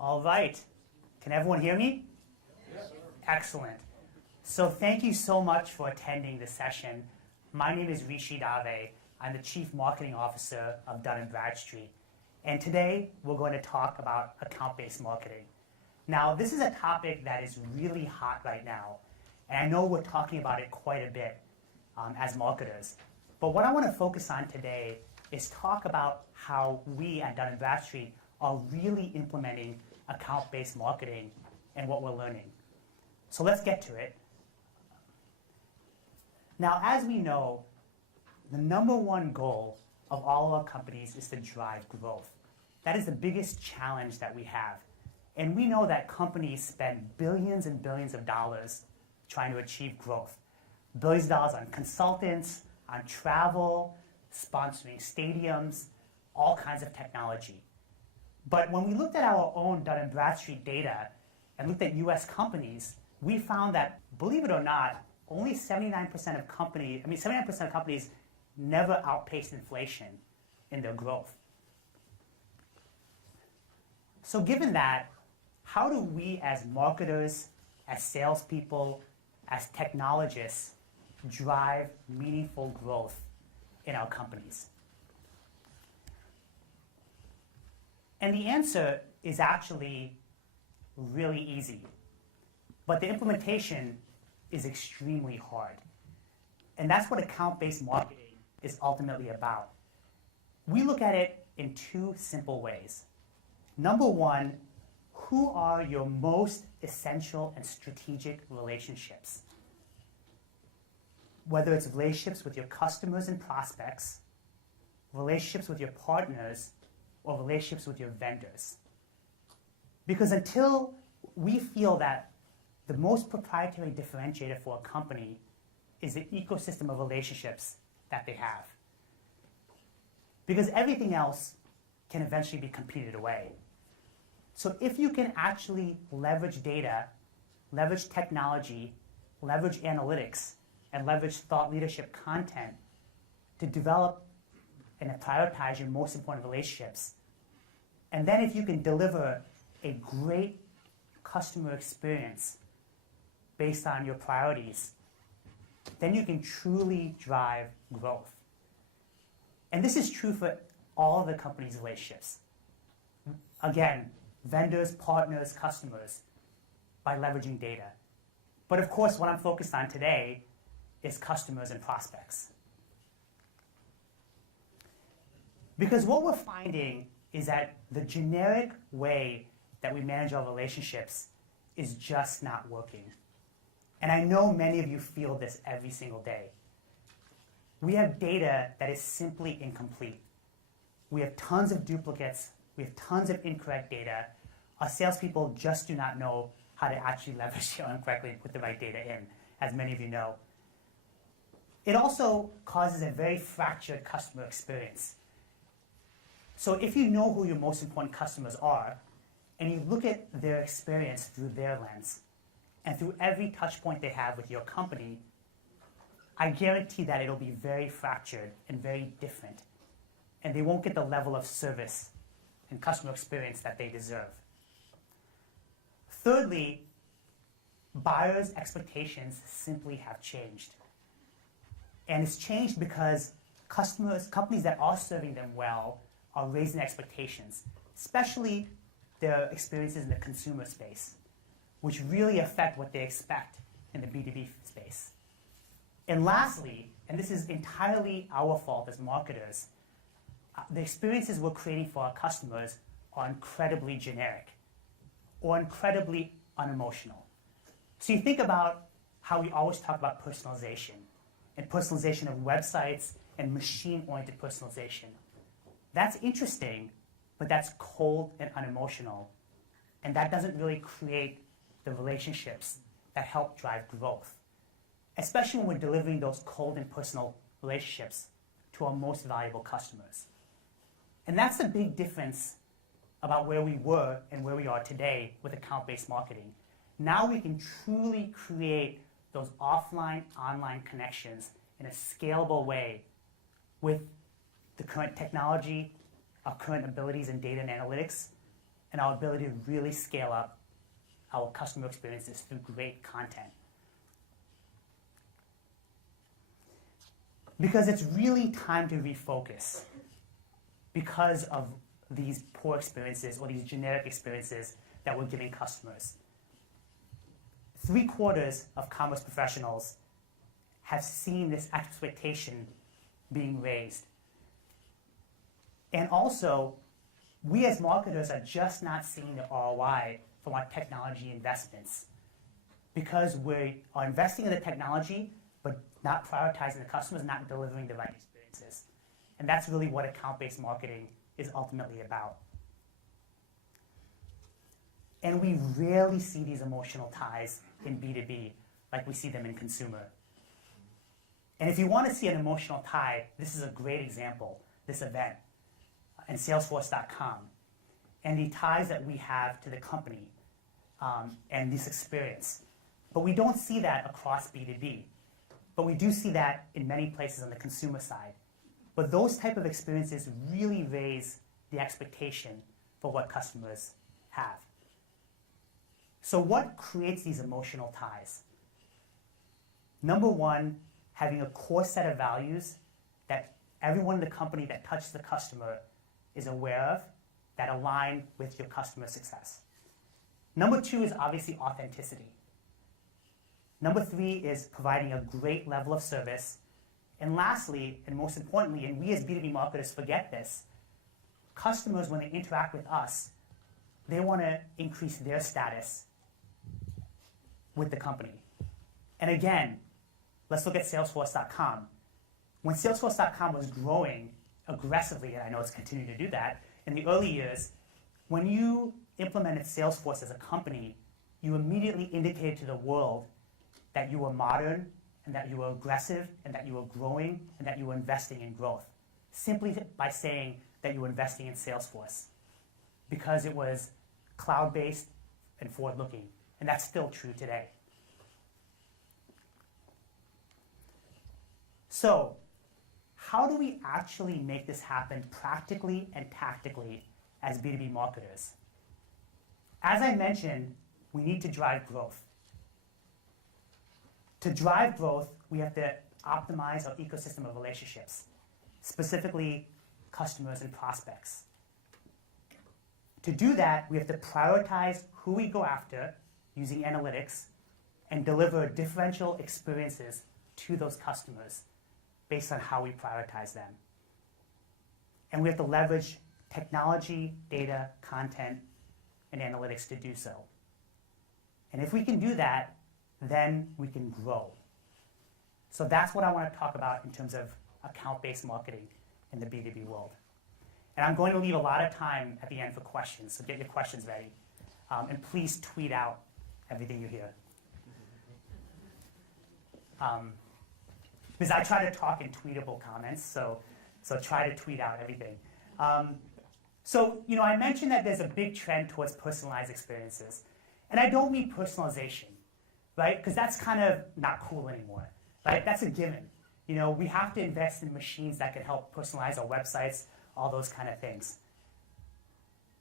All right. Can everyone hear me? Yes. Excellent. So thank you so much for attending this session. My name is Rishi Dave. I'm the Chief Marketing Officer of Dun & Bradstreet. And today we're going to talk about account-based marketing. Now, this is a topic that is really hot right now. And I know we're talking about it quite a bit as marketers. But what I want to focus on today is talk about how we at Dun & Bradstreet are really implementing account-based marketing and what we're learning. So let's get to it. Now, as we know, the number one goal of all our companies is to drive growth. That is the biggest challenge that we have. And we know that companies spend billions and billions of dollars trying to achieve growth. Billions of dollars on consultants, on travel, sponsoring stadiums, all kinds of technology. But when we looked at our own Dun & Bradstreet data and looked at US companies, we found that, believe it or not, only 79% of companies never outpaced inflation in their growth. So given that, how do we as marketers, as salespeople, as technologists, drive meaningful growth in our companies? And the answer is actually really easy. But the implementation is extremely hard. And that's what account-based marketing is ultimately about. We look at it in two simple ways. Number one, who are your most essential and strategic relationships? Whether it's relationships with your customers and prospects, relationships with your partners, or relationships with your vendors. Because until we feel that the most proprietary differentiator for a company is the ecosystem of relationships that they have. Because everything else can eventually be competed away. So if you can actually leverage data, leverage technology, leverage analytics, and leverage thought leadership content to develop and prioritize your most important relationships, and then if you can deliver a great customer experience based on your priorities, then you can truly drive growth. And this is true for all of the company's relationships. Again, vendors, partners, customers, by leveraging data. But of course, what I'm focused on today is customers and prospects. Because what we're finding is that the generic way that we manage our relationships is just not working. And I know many of you feel this every single day. We have data that is simply incomplete. We have tons of duplicates. We have tons of incorrect data. Our salespeople just do not know how to actually leverage CRM correctly and put the right data in, as many of you know. It also causes a very fractured customer experience. So if you know who your most important customers are, and you look at their experience through their lens, and through every touch point they have with your company, I guarantee that it'll be very fractured and very different. And they won't get the level of service and customer experience that they deserve. Thirdly, buyers' expectations simply have changed. And it's changed because companies that are serving them well are raising expectations, especially their experiences in the consumer space, which really affect what they expect in the B2B space. And lastly, and this is entirely our fault as marketers, the experiences we're creating for our customers are incredibly generic or incredibly unemotional. So you think about how we always talk about personalization and personalization of websites and machine-oriented personalization. That's interesting, but that's cold and unemotional. And that doesn't really create the relationships that help drive growth, especially when we're delivering those cold and personal relationships to our most valuable customers. And that's a big difference about where we were and where we are today with account-based marketing. Now we can truly create those offline, online connections in a scalable way with the current technology, our current abilities in data and analytics, and our ability to really scale up our customer experiences through great content. Because it's really time to refocus because of these poor experiences or these generic experiences that we're giving customers. 3/4 of commerce professionals have seen this expectation being raised. And also, we as marketers are just not seeing the ROI from our technology investments because we are investing in the technology but not prioritizing the customers, not delivering the right experiences. And that's really what account-based marketing is ultimately about. And we rarely see these emotional ties in B2B like we see them in consumer. And if you want to see an emotional tie, this is a great example, this event, and Salesforce.com, and the ties that we have to the company and this experience. But we don't see that across B2B. But we do see that in many places on the consumer side. But those type of experiences really raise the expectation for what customers have. So what creates these emotional ties? Number one, having a core set of values that everyone in the company that touches the customer is aware of that align with your customer success. Number two is obviously authenticity. Number three is providing a great level of service. And lastly, and most importantly, and we as B2B marketers forget this, customers, when they interact with us, they want to increase their status with the company. And again, let's look at Salesforce.com. When Salesforce.com was growing aggressively, and I know it's continuing to do that, in the early years, when you implemented Salesforce as a company, you immediately indicated to the world that you were modern, and that you were aggressive, and that you were growing, and that you were investing in growth, simply by saying that you were investing in Salesforce, because it was cloud-based and forward-looking, and that's still true today. So, how do we actually make this happen practically and tactically as B2B marketers? As I mentioned, we need to drive growth. To drive growth, we have to optimize our ecosystem of relationships, specifically customers and prospects. To do that, we have to prioritize who we go after using analytics and deliver differential experiences to those customers based on how we prioritize them. And we have to leverage technology, data, content, and analytics to do so. And if we can do that, then we can grow. So that's what I want to talk about in terms of account-based marketing in the B2B world. And I'm going to leave a lot of time at the end for questions, so get your questions ready. And please tweet out everything you hear. Because I try to talk in tweetable comments, so try to tweet out everything. So, I mentioned that there's a big trend towards personalized experiences. And I don't mean personalization, right? Because that's kind of not cool anymore, right? That's a given. We have to invest in machines that can help personalize our websites, all those kind of things.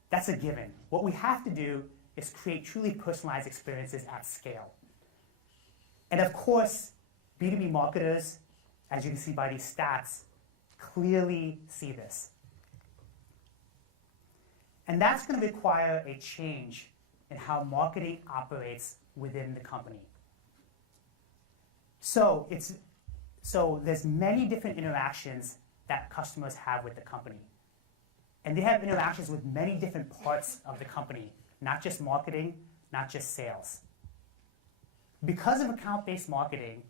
That's a given. What we have to do is create truly personalized experiences at scale. And of course, B2B marketers, as you can see by these stats, clearly see this. And that's going to require a change in how marketing operates within the company. So there's many different interactions that customers have with the company. And they have interactions with many different parts of the company, not just marketing, not just sales. Because of account-based marketing,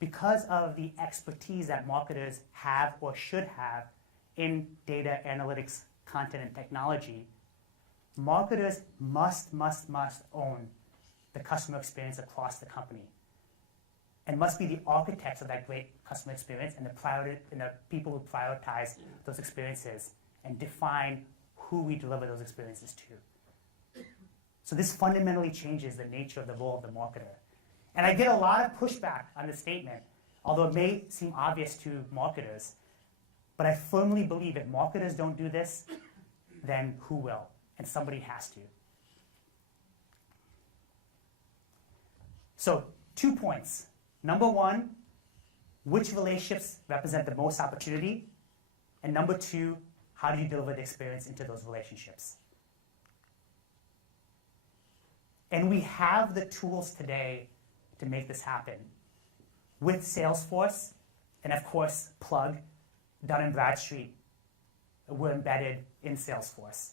because of the expertise that marketers have or should have in data analytics, content, and technology, marketers must own the customer experience across the company and must be the architects of that great customer experience and the people who prioritize those experiences and define who we deliver those experiences to. So this fundamentally changes the nature of the role of the marketer. And I get a lot of pushback on this statement, although it may seem obvious to marketers, but I firmly believe if marketers don't do this, then who will? and somebody has to. So 2 points. Number one, which relationships represent the most opportunity? And number two, how do you deliver the experience into those relationships? And we have the tools today to make this happen. With Salesforce, and of course, Plug, Dun & Bradstreet, we're embedded in Salesforce.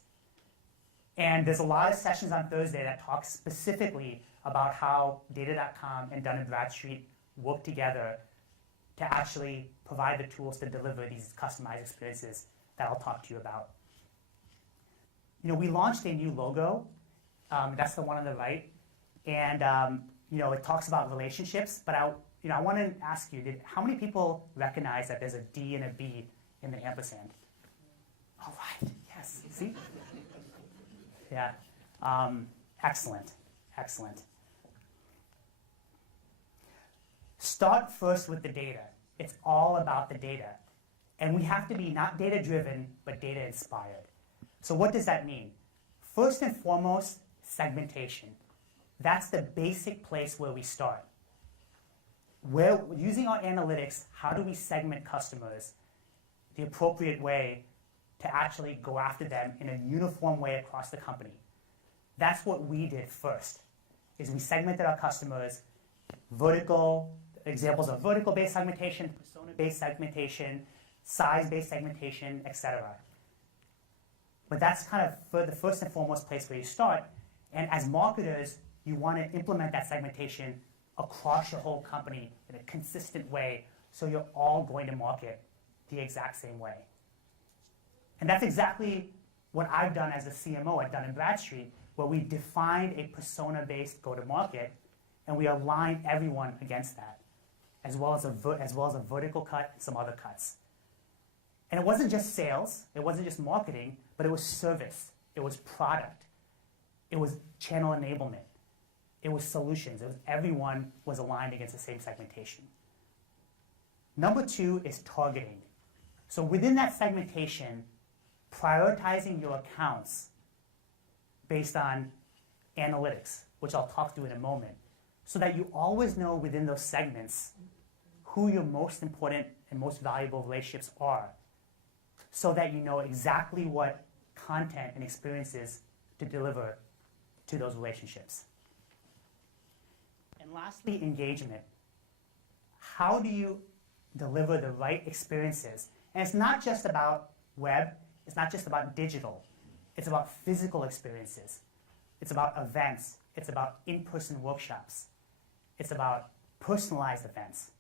And there's a lot of sessions on Thursday that talk specifically about how Data.com and Dun & Bradstreet work together to actually provide the tools to deliver these customized experiences that I'll talk to you about. You know, we launched a new logo. That's the one on the right. And you know, it talks about relationships, but I want to ask you, how many people recognize that there's a D and a B in the ampersand? All right, yes, see? Yeah, excellent, excellent. Start first with the data. It's all about the data. And we have to be not data-driven, but data-inspired. So what does that mean? First and foremost, segmentation. That's the basic place where we start. Where, using our analytics, how do we segment customers the appropriate way to actually go after them in a uniform way across the company? That's what we did first, is we segmented our customers, examples of vertical-based segmentation, persona-based segmentation, size-based segmentation, etc. But that's kind of the first and foremost place where you start. And as marketers, you want to implement that segmentation across your whole company in a consistent way so you're all going to market the exact same way. And that's exactly what I've done as a CMO at Dun & Bradstreet, where we defined a persona-based go-to-market, and we aligned everyone against that, as well as a vertical cut and some other cuts. And it wasn't just sales, it wasn't just marketing, but it was service, it was product, it was channel enablement, it was solutions. It was everyone was aligned against the same segmentation. Number two is targeting. So within that segmentation, prioritizing your accounts based on analytics, which I'll talk through in a moment, so that you always know within those segments who your most important and most valuable relationships are, so that you know exactly what content and experiences to deliver to those relationships. And lastly, engagement. How do you deliver the right experiences? And it's not just about web, it's not just about digital, it's about physical experiences. It's about events, it's about in-person workshops, it's about personalized events.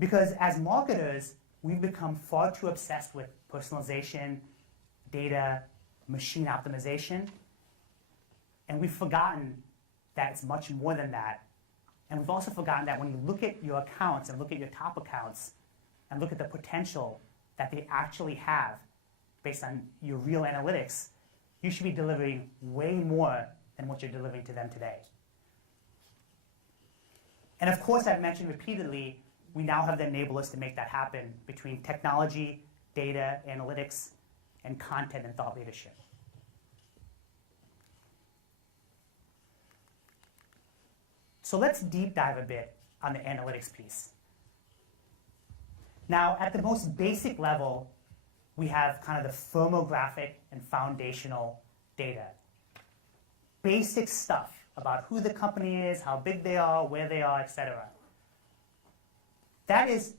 Because as marketers, we've become far too obsessed with personalization, data, machine optimization, and we've forgotten that it's much more than that. And we've also forgotten that when you look at your accounts and look at your top accounts and look at the potential that they actually have based on your real analytics, you should be delivering way more than what you're delivering to them today. And of course, I've mentioned repeatedly, we now have the enablers to make that happen between technology, data, analytics, and content and thought leadership. So let's deep dive a bit on the analytics piece. Now, at the most basic level, we have kind of the firmographic and foundational data. Basic stuff about who the company is, how big they are, where they are, etc. That is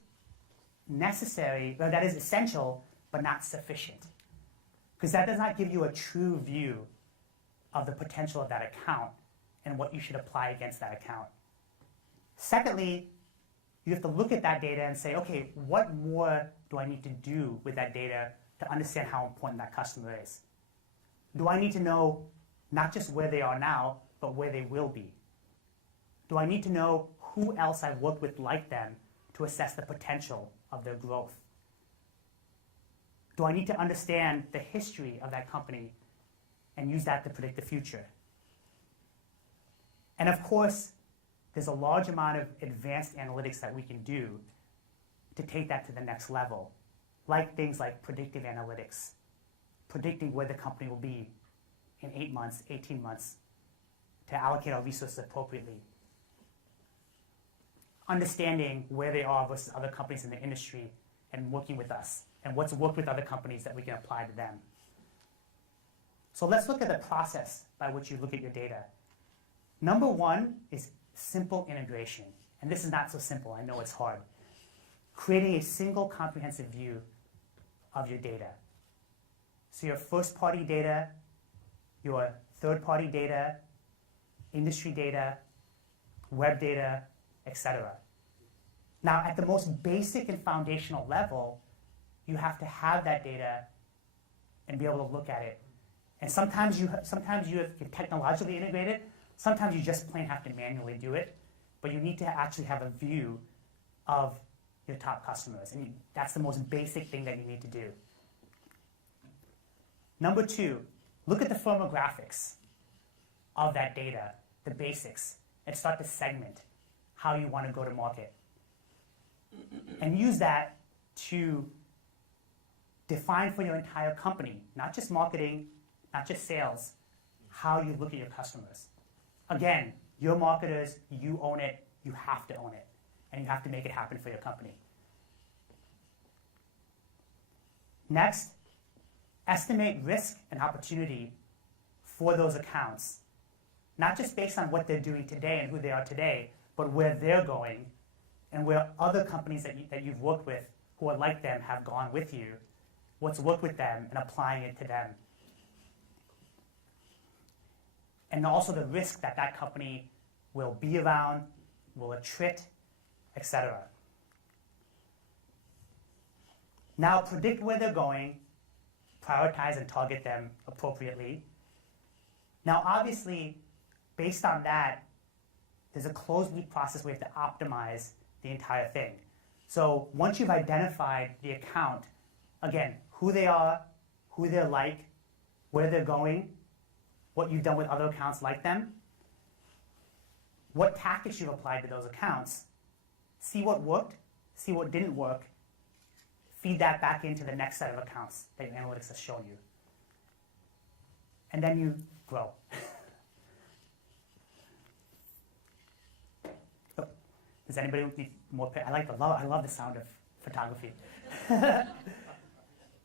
necessary, or that is essential, but not sufficient. Because that does not give you a true view of the potential of that account and what you should apply against that account. Secondly, you have to look at that data and say, okay, what more do I need to do with that data to understand how important that customer is? Do I need to know not just where they are now, but where they will be? Do I need to know who else I've worked with like them to assess the potential of their growth? Do I need to understand the history of that company and use that to predict the future? And of course, there's a large amount of advanced analytics that we can do to take that to the next level, like things like predictive analytics, predicting where the company will be in 8 months, 18 months, to allocate our resources appropriately. Understanding where they are versus other companies in the industry and working with us, and what's worked with other companies that we can apply to them. So let's look at the process by which you look at your data. Number one is simple integration. And this is not so simple, I know it's hard. Creating a single comprehensive view of your data. So your first-party data, your third-party data, industry data, web data, etc. Now, at the most basic and foundational level, you have to have that data and be able to look at it. And sometimes you can technologically integrate it. Sometimes you just plain have to manually do it. But you need to actually have a view of your top customers. And that's the most basic thing that you need to do. Number two, look at the firmographics of that data, the basics, and start to segment how you want to go to market. And use that to define for your entire company, not just marketing, not just sales, how you look at your customers. Again, you're marketers, you own it, you have to own it, and you have to make it happen for your company. Next, estimate risk and opportunity for those accounts, not just based on what they're doing today and who they are today, but where they're going and where other companies that you've worked with who are like them have gone with you, what's worked with them, and applying it to them. And also the risk that that company will be around, will attrit, etc. Now predict where they're going, prioritize and target them appropriately. Now obviously, based on that, there's a closed loop process where you have to optimize the entire thing. So once you've identified the account, again, who they are, who they're like, where they're going, what you've done with other accounts like them, what tactics you've applied to those accounts, see what worked, see what didn't work, feed that back into the next set of accounts that your analytics has shown you. And then you grow. Oh, does anybody need more? I love the sound of photography.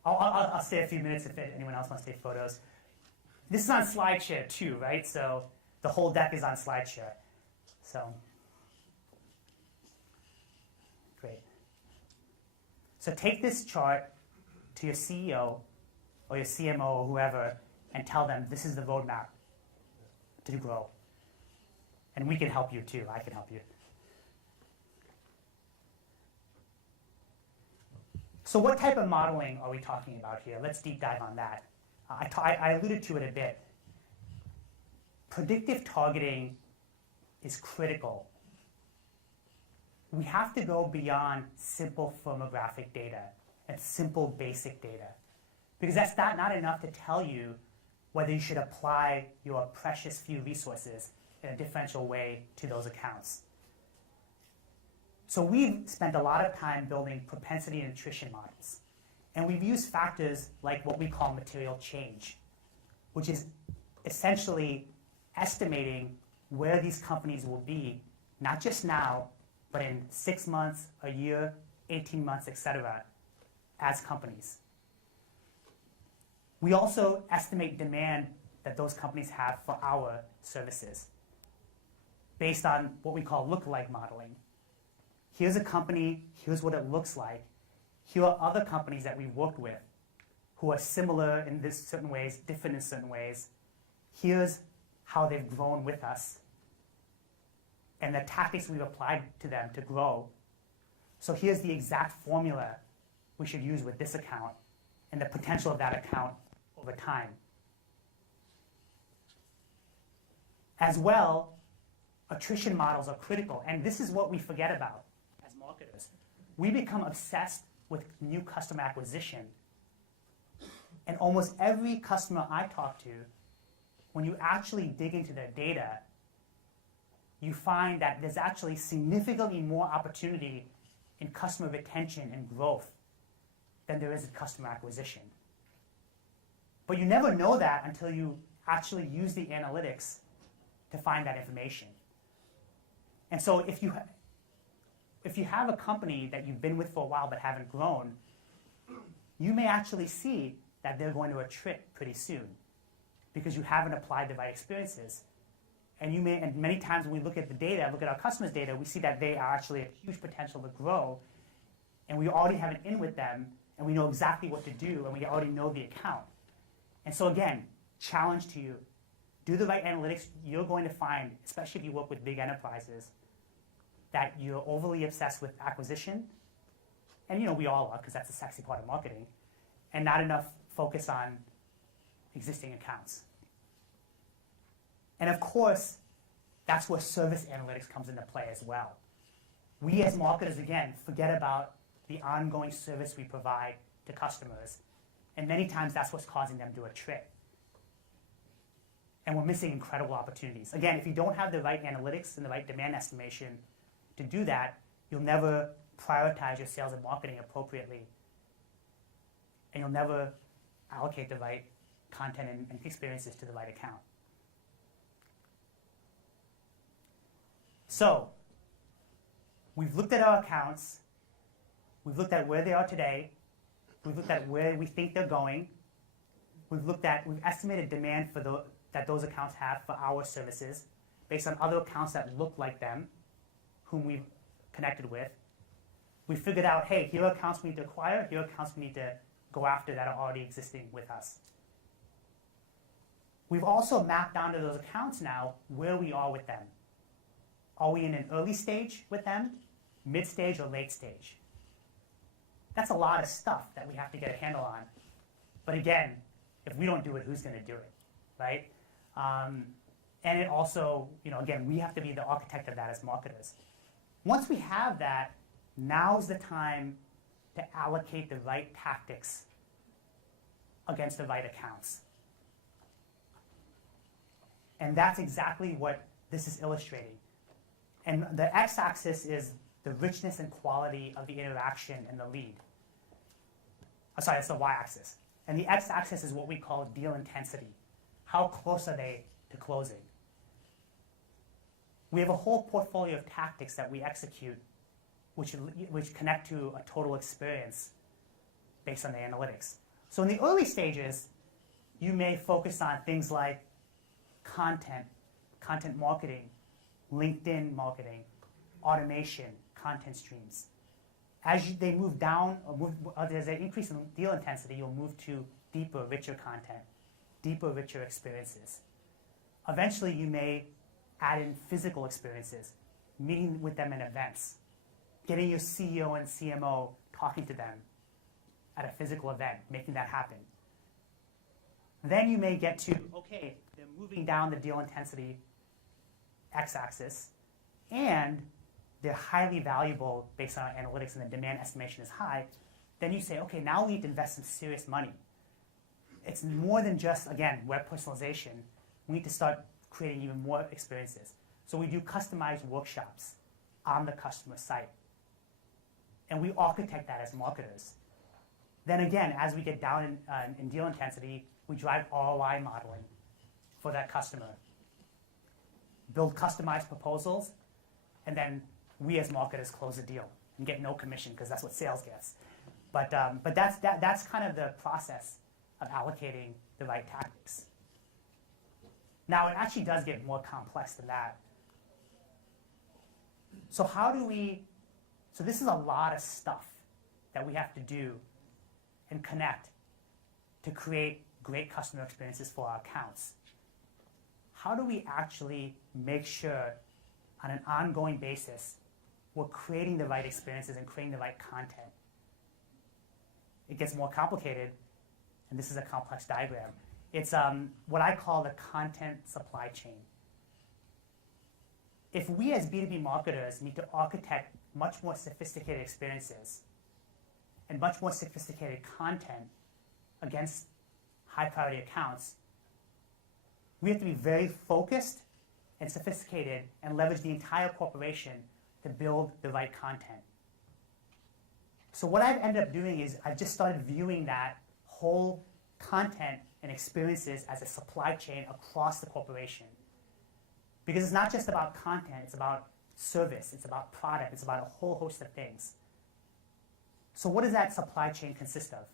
I'll stay a few minutes if anyone else wants to take photos. This is on SlideShare too, right? So the whole deck is on SlideShare. So, great. So take this chart to your CEO or your CMO or whoever and tell them this is the roadmap to grow. And we can help you too. I can help you. So what type of modeling are we talking about here? Let's deep dive on that. I alluded to it a bit. Predictive targeting is critical. We have to go beyond simple firmographic data and simple basic data, because that's not enough to tell you whether you should apply your precious few resources in a differential way to those accounts. So we've spent a lot of time building propensity and attrition models. And we've used factors like what we call material change, which is essentially estimating where these companies will be, not just now, but in 6 months, a year, 18 months, etc., as companies. We also estimate demand that those companies have for our services based on what we call lookalike modeling. Here's a company, here's what it looks like. Here are other companies that we've worked with who are similar in this certain ways, different in certain ways. Here's how they've grown with us and the tactics we've applied to them to grow. So here's the exact formula we should use with this account and the potential of that account over time. As well, attrition models are critical, and this is what we forget about as marketers. We become obsessed with new customer acquisition. And almost every customer I talk to, when you actually dig into their data, you find that there's actually significantly more opportunity in customer retention and growth than there is in customer acquisition. But you never know that until you actually use the analytics to find that information. And so if you have a company that you've been with for a while but haven't grown, you may actually see that they're going to attrit pretty soon because you haven't applied the right experiences. And many times when we look at the data, look at our customers' data, we see that they are actually a huge potential to grow, and we already have an in with them, and we know exactly what to do, and we already know the account. And so again, challenge to you, do the right analytics. You're going to find, especially if you work with big enterprises, that you're overly obsessed with acquisition, and we all are because that's the sexy part of marketing, and not enough focus on existing accounts. And of course, that's where service analytics comes into play as well. We as marketers, again, forget about the ongoing service we provide to customers, and many times that's what's causing them to attrit. And we're missing incredible opportunities. Again, if you don't have the right analytics and the right demand estimation to do that, you'll never prioritize your sales and marketing appropriately, and you'll never allocate the right content and experiences to the right account. So, we've looked at our accounts, we've looked at where they are today, we've looked at where we think they're going, we've estimated demand that those accounts have for our services based on other accounts that look like them, whom we've connected with. We figured out, hey, here are accounts we need to acquire, here are accounts we need to go after that are already existing with us. We've also mapped onto those accounts now where we are with them. Are we in an early stage with them, mid stage, or late stage? That's a lot of stuff that we have to get a handle on. But again, if we don't do it, who's going to do it, right? And it also, again, we have to be the architect of that as marketers. Once we have that, now's the time to allocate the right tactics against the right accounts. And that's exactly what this is illustrating. And the x-axis is the richness and quality of the interaction and the lead. Sorry, that's the y-axis. And the x-axis is what we call deal intensity. How close are they to closing? We have a whole portfolio of tactics that we execute which connect to a total experience based on the analytics. So in the early stages, you may focus on things like content marketing, LinkedIn marketing, automation, content streams. As they move down, as they increase in deal intensity, you'll move to deeper, richer content, deeper, richer experiences. Eventually, you may add in physical experiences, meeting with them in events, getting your CEO and CMO talking to them at a physical event, making that happen. Then you may get to, okay, they're moving down the deal intensity x-axis, and they're highly valuable based on our analytics and the demand estimation is high. Then you say, okay, now we need to invest some serious money. It's more than just, again, web personalization. We need to start creating even more experiences. So we do customized workshops on the customer site. And we architect that as marketers. Then again, as we get down in deal intensity, we drive ROI modeling for that customer. Build customized proposals, and then we as marketers close the deal and get no commission because that's what sales gets. But that's kind of the process of allocating the right tactics. Now, it actually does get more complex than that. So this is a lot of stuff that we have to do and connect to create great customer experiences for our accounts. How do we actually make sure on an ongoing basis we're creating the right experiences and creating the right content? It gets more complicated, and this is a complex diagram. It's what I call the content supply chain. If we as B2B marketers need to architect much more sophisticated experiences and much more sophisticated content against high priority accounts, we have to be very focused and sophisticated and leverage the entire corporation to build the right content. So what I've ended up doing is I've just started viewing that whole content and experiences as a supply chain across the corporation. Because it's not just about content, it's about service, it's about product, it's about a whole host of things. So what does that supply chain consist of?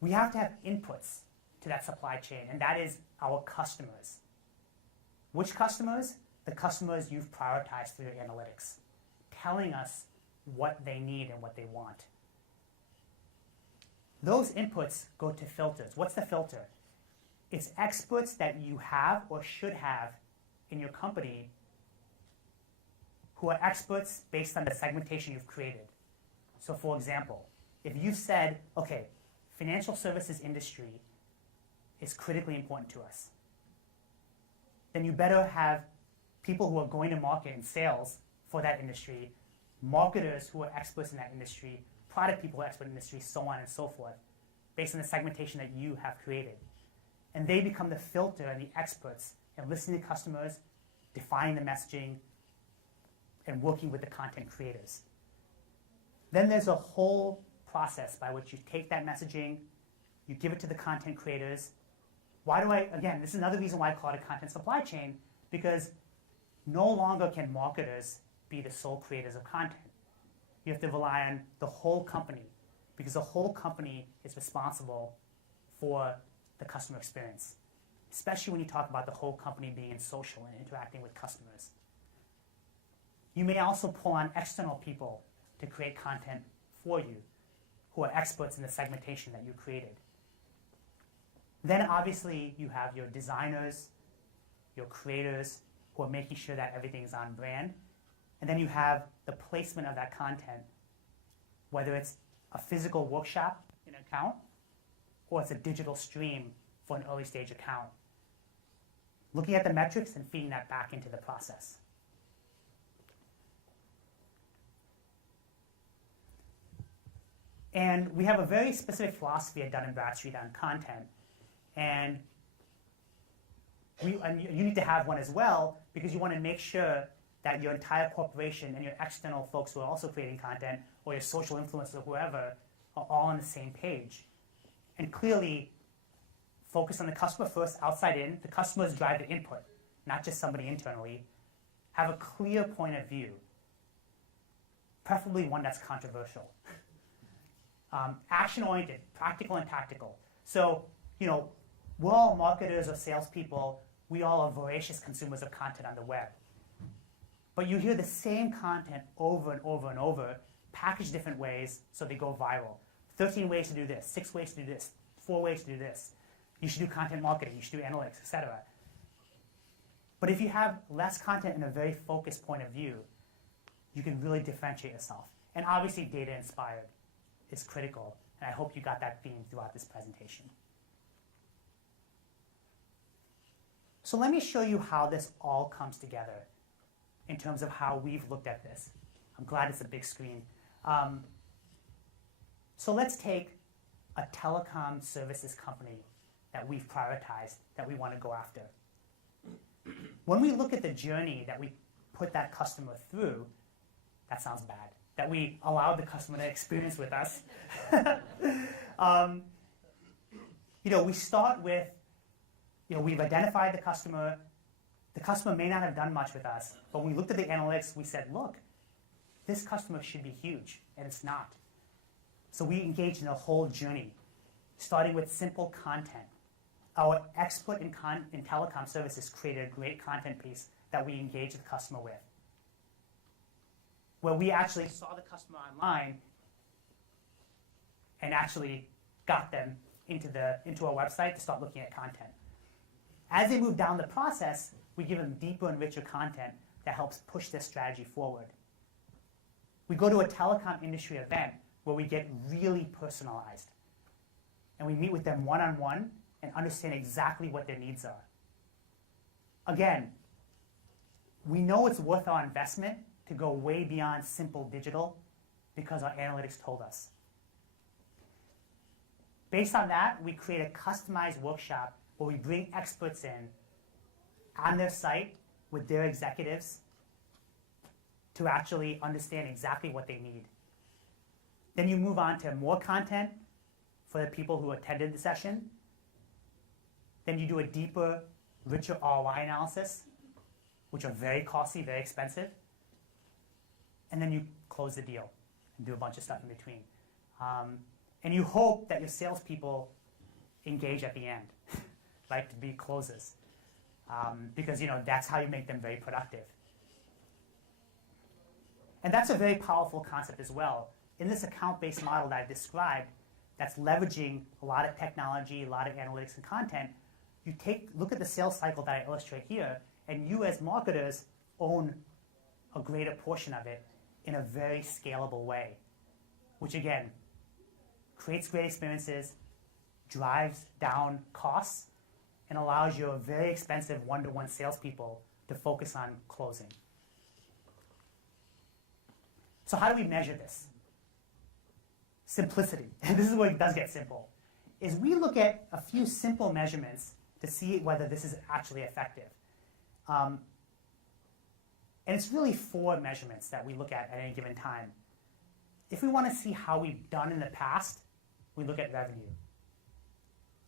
We have to have inputs to that supply chain, and that is our customers. Which customers? The customers you've prioritized through your analytics, telling us what they need and what they want. Those inputs go to filters. What's the filter? It's experts that you have or should have in your company who are experts based on the segmentation you've created. So for example, if you've said, okay, financial services industry is critically important to us, then you better have people who are going to market in sales for that industry, marketers who are experts in that industry, product people who are experts in the industry, so on and so forth, based on the segmentation that you have created. And they become the filter and the experts in listening to customers, defining the messaging, and working with the content creators. Then there's a whole process by which you take that messaging, you give it to the content creators. Again, this is another reason why I call it a content supply chain, because no longer can marketers be the sole creators of content. You have to rely on the whole company, because the whole company is responsible for the customer experience, especially when you talk about the whole company being in social and interacting with customers. You may also pull on external people to create content for you, who are experts in the segmentation that you created. Then obviously you have your designers, your creators, who are making sure that everything's on brand. And then you have the placement of that content, whether it's a physical workshop in an account, or it's a digital stream for an early stage account. Looking at the metrics and feeding that back into the process. And we have a very specific philosophy at Dun & Bradstreet on content. And you need to have one as well, because you want to make sure that your entire corporation and your external folks who are also creating content, or your social influencers or whoever, are all on the same page. And clearly, focus on the customer first, outside in. The customers drive the input, not just somebody internally. Have a clear point of view, preferably one that's controversial. Action-oriented, practical and tactical. So, we're all marketers or salespeople. We all are voracious consumers of content on the web. But you hear the same content over and over and over, packaged different ways so they go viral. 13 ways to do this, 6 ways to do this, 4 ways to do this. You should do content marketing, you should do analytics, etc. But if you have less content and a very focused point of view, you can really differentiate yourself. And obviously data inspired is critical, and I hope you got that theme throughout this presentation. So let me show you how this all comes together in terms of how we've looked at this. I'm glad it's a big screen. So let's take a telecom services company that we've prioritized, that we want to go after. When we look at the journey that we put that customer through, that sounds bad, that we allowed the customer to experience with us. We start with, we've identified the customer. The customer may not have done much with us, but when we looked at the analytics, we said, look, this customer should be huge, and it's not. So we engaged in a whole journey, starting with simple content. Our expert in telecom services created a great content piece that we engaged the customer with, where we actually saw the customer online and actually got them into our website to start looking at content. As they move down the process, we give them deeper and richer content that helps push their strategy forward. We go to a telecom industry event where we get really personalized. And we meet with them one-on-one and understand exactly what their needs are. Again, we know it's worth our investment to go way beyond simple digital because our analytics told us. Based on that, we create a customized workshop where we bring experts in on their site with their executives to actually understand exactly what they need. Then you move on to more content, for the people who attended the session. Then you do a deeper, richer ROI analysis, which are very costly, very expensive. And then you close the deal and do a bunch of stuff in between. And you hope that your salespeople engage at the end, right, to be closers. Because that's how you make them very productive. And that's a very powerful concept as well. In this account-based model that I've described, that's leveraging a lot of technology, a lot of analytics and content, you look at the sales cycle that I illustrate here, and you as marketers own a greater portion of it in a very scalable way, which again, creates great experiences, drives down costs, and allows your very expensive one-to-one salespeople to focus on closing. So how do we measure this? Simplicity. This is where it does get simple. Is we look at a few simple measurements to see whether this is actually effective. And it's really 4 measurements that we look at any given time. If we want to see how we've done in the past, we look at revenue.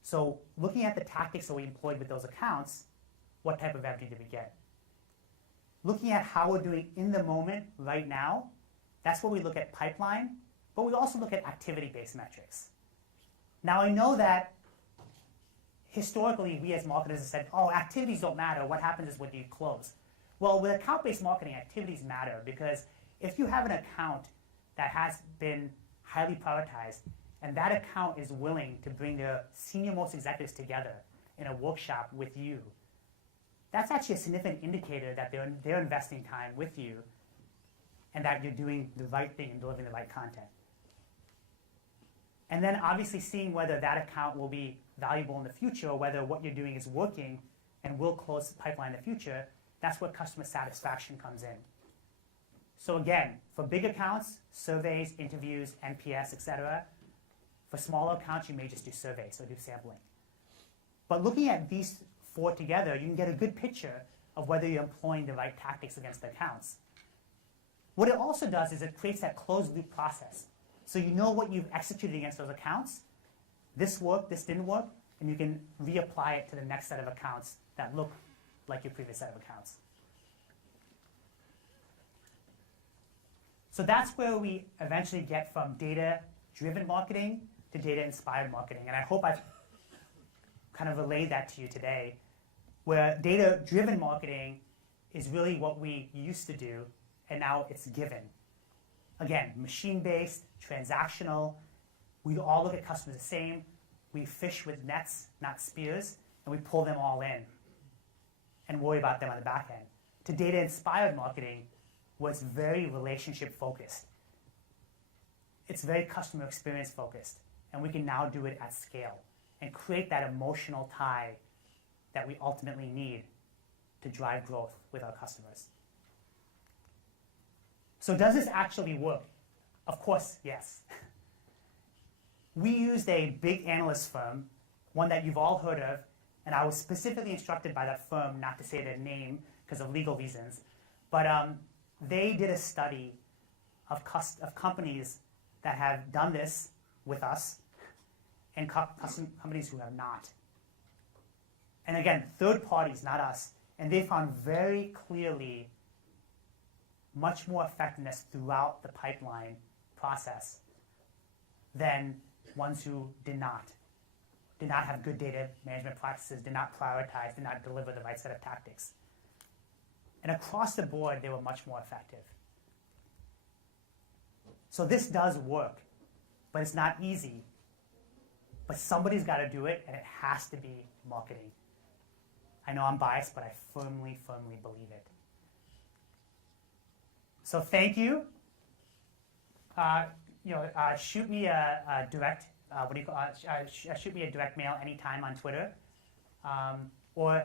So looking at the tactics that we employed with those accounts, what type of revenue did we get? Looking at how we're doing in the moment right now, that's where we look at pipeline, but we also look at activity-based metrics. Now I know that historically we as marketers have said, oh, activities don't matter, what happens is when you close. Well, with account-based marketing, activities matter because if you have an account that has been highly prioritized and that account is willing to bring their senior-most executives together in a workshop with you, that's actually a significant indicator that they're investing time with you and that you're doing the right thing and delivering the right content. And then obviously seeing whether that account will be valuable in the future or whether what you're doing is working and will close the pipeline in the future, that's where customer satisfaction comes in. So again, for big accounts, surveys, interviews, NPS, etc. For smaller accounts, you may just do surveys or do sampling. But looking at these 4 together, you can get a good picture of whether you're employing the right tactics against the accounts. What it also does is it creates that closed loop process. So you know what you've executed against those accounts. This worked, this didn't work, and you can reapply it to the next set of accounts that look like your previous set of accounts. So that's where we eventually get from data-driven marketing to data-inspired marketing. And I hope I've kind of relayed that to you today, where data-driven marketing is really what we used to do, and now it's given. Again, machine-based, transactional. We all look at customers the same. We fish with nets, not spears, and we pull them all in and worry about them on the back end. To data-inspired marketing was very relationship-focused. It's very customer experience-focused, and we can now do it at scale and create that emotional tie that we ultimately need to drive growth with our customers. So does this actually work? Of course, yes. We used a big analyst firm, one that you've all heard of, and I was specifically instructed by that firm not to say their name because of legal reasons, but they did a study of companies that have done this with us and companies who have not. And again, third parties, not us, and they found very clearly much more effectiveness throughout the pipeline process than ones who did not have good data management practices, did not prioritize, did not deliver the right set of tactics. And across the board, they were much more effective. So this does work, but it's not easy. But somebody's got to do it, and it has to be marketing. I know I'm biased, but I firmly, firmly believe it. So thank you. Shoot me a direct. Shoot me a direct mail anytime on Twitter, or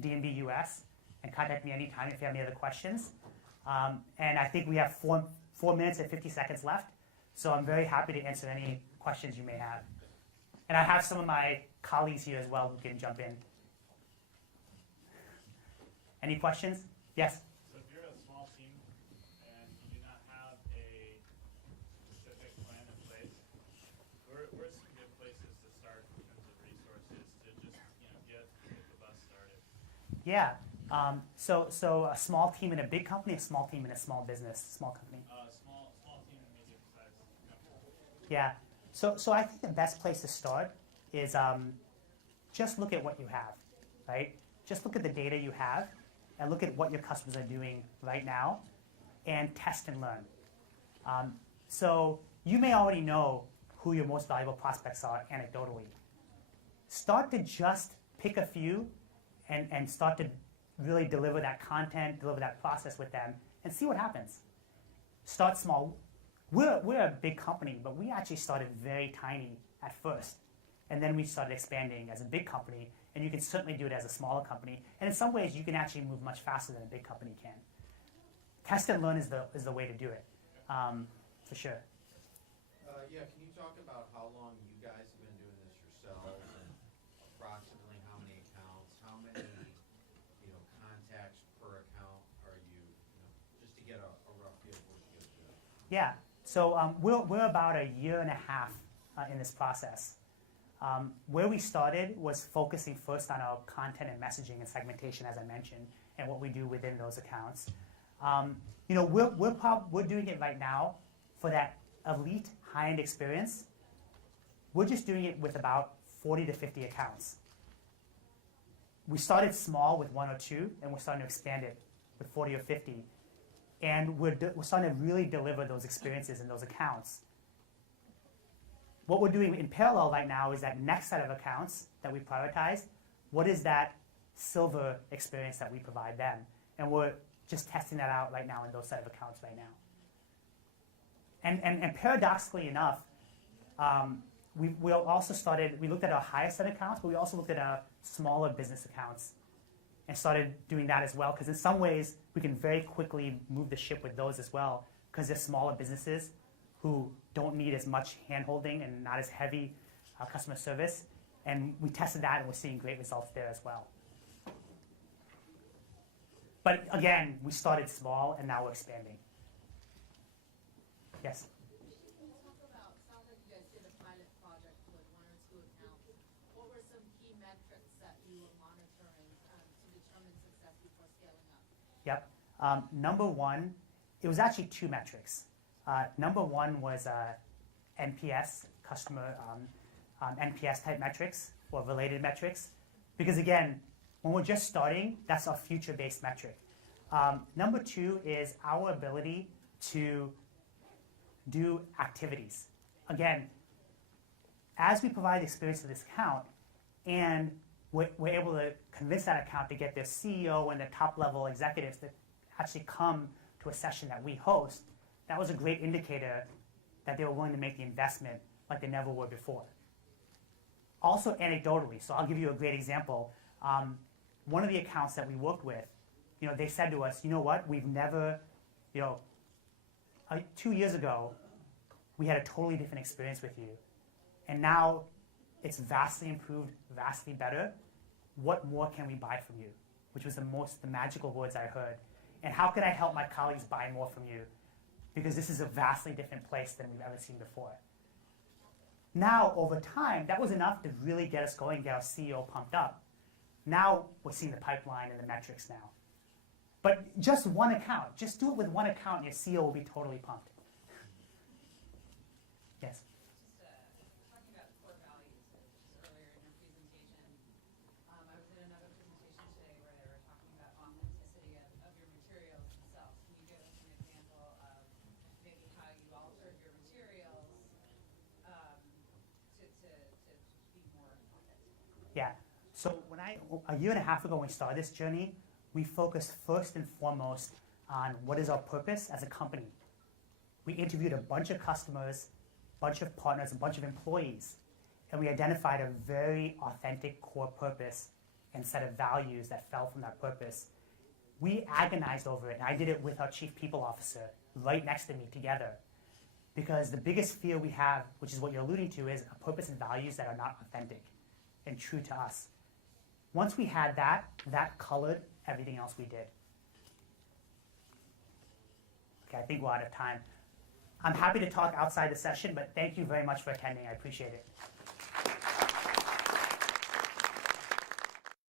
DNB US, and contact me anytime if you have any other questions. And I think we have 4 minutes and 50 seconds left, so I'm very happy to answer any questions you may have. And I have some of my colleagues here as well who can jump in. Any questions? Yes? So if you're a small team and you do not have a specific plan in place, where's a good place to Yeah. So a small team in a big company, a small team in a small business, small company. Small team and medium sized company. Yeah. So I think the best place to start is just look at what you have, right? Just look at the data you have and look at what your customers are doing right now and test and learn. So you may already know who your most valuable prospects are anecdotally. Start to just pick a few and start to really deliver that content, deliver that process with them, and see what happens. Start small. We're a big company, but we actually started very tiny at first. And then we started expanding as a big company, and you can certainly do it as a smaller company. And in some ways, you can actually move much faster than a big company can. Test and learn is the way to do it, for sure. Yeah, can you talk about how long you guys have been doing this yourselves, and approximately how many accounts, how many, contacts per account are you, just to get a rough feel for what you guys do? Yeah. So we're about a year and a half in this process. Where we started was focusing first on our content and messaging and segmentation, as I mentioned, and what we do within those accounts. We're doing it right now for that elite high-end experience. We're just doing it with about 40 to 50 accounts. We started small with 1 or 2, and we're starting to expand it with 40 or 50. And we're starting to really deliver those experiences in those accounts. What we're doing in parallel right now is that next set of accounts that we prioritize, what is that silver experience that we provide them? And we're just testing that out right now in those set of accounts right now. And paradoxically enough, we also started, we looked at our highest set accounts, but we also looked at our smaller business accounts and started doing that as well, because in some ways, we can very quickly move the ship with those as well, because they're smaller businesses who don't need as much hand-holding and not as heavy customer service. And we tested that, and we're seeing great results there as well. But again, we started small, and now we're expanding. Yes? Can you talk about, sounds like you guys did a pilot project with 1 or 2 accounts. What were some key metrics that you were monitoring to determine success before scaling up? Yep. Number one, it was actually 2 metrics. Number one was NPS, customer NPS type metrics or related metrics. Because again, when we're just starting, that's our future-based metric. Number 2 is our ability to do activities. Again, as we provide the experience to this account, and we're able to convince that account to get their CEO and their top-level executives to actually come to a session that we host, that was a great indicator that they were willing to make the investment like they never were before. Also anecdotally, so I'll give you a great example. One of the accounts that we worked with, they said to us, you know what, we've never, 2 years ago, we had a totally different experience with you. And now it's vastly improved, vastly better. What more can we buy from you? Which was the magical words I heard. And how can I help my colleagues buy more from you? Because this is a vastly different place than we've ever seen before. Now, over time, that was enough to really get us going, get our CEO pumped up. Now we're seeing the pipeline and the metrics now. But just one account, just do it with one account and your CEO will be totally pumped. Yes? Just talking about core values, just earlier in your presentation, I was in another presentation today where they were talking about authenticity of your materials themselves. Can you give us an example of maybe how you altered your materials to be more authentic? Yeah. So a year and a half ago when we started this journey, we focused first and foremost on what is our purpose as a company. We interviewed a bunch of customers, a bunch of partners, a bunch of employees, and we identified a very authentic core purpose and set of values that fell from that purpose. We agonized over it, and I did it with our chief people officer right next to me together. Because the biggest fear we have, which is what you're alluding to, is a purpose and values that are not authentic and true to us. Once we had that, that colored everything else we did. Okay, I think we're out of time. I'm happy to talk outside the session, but thank you very much for attending. I appreciate it.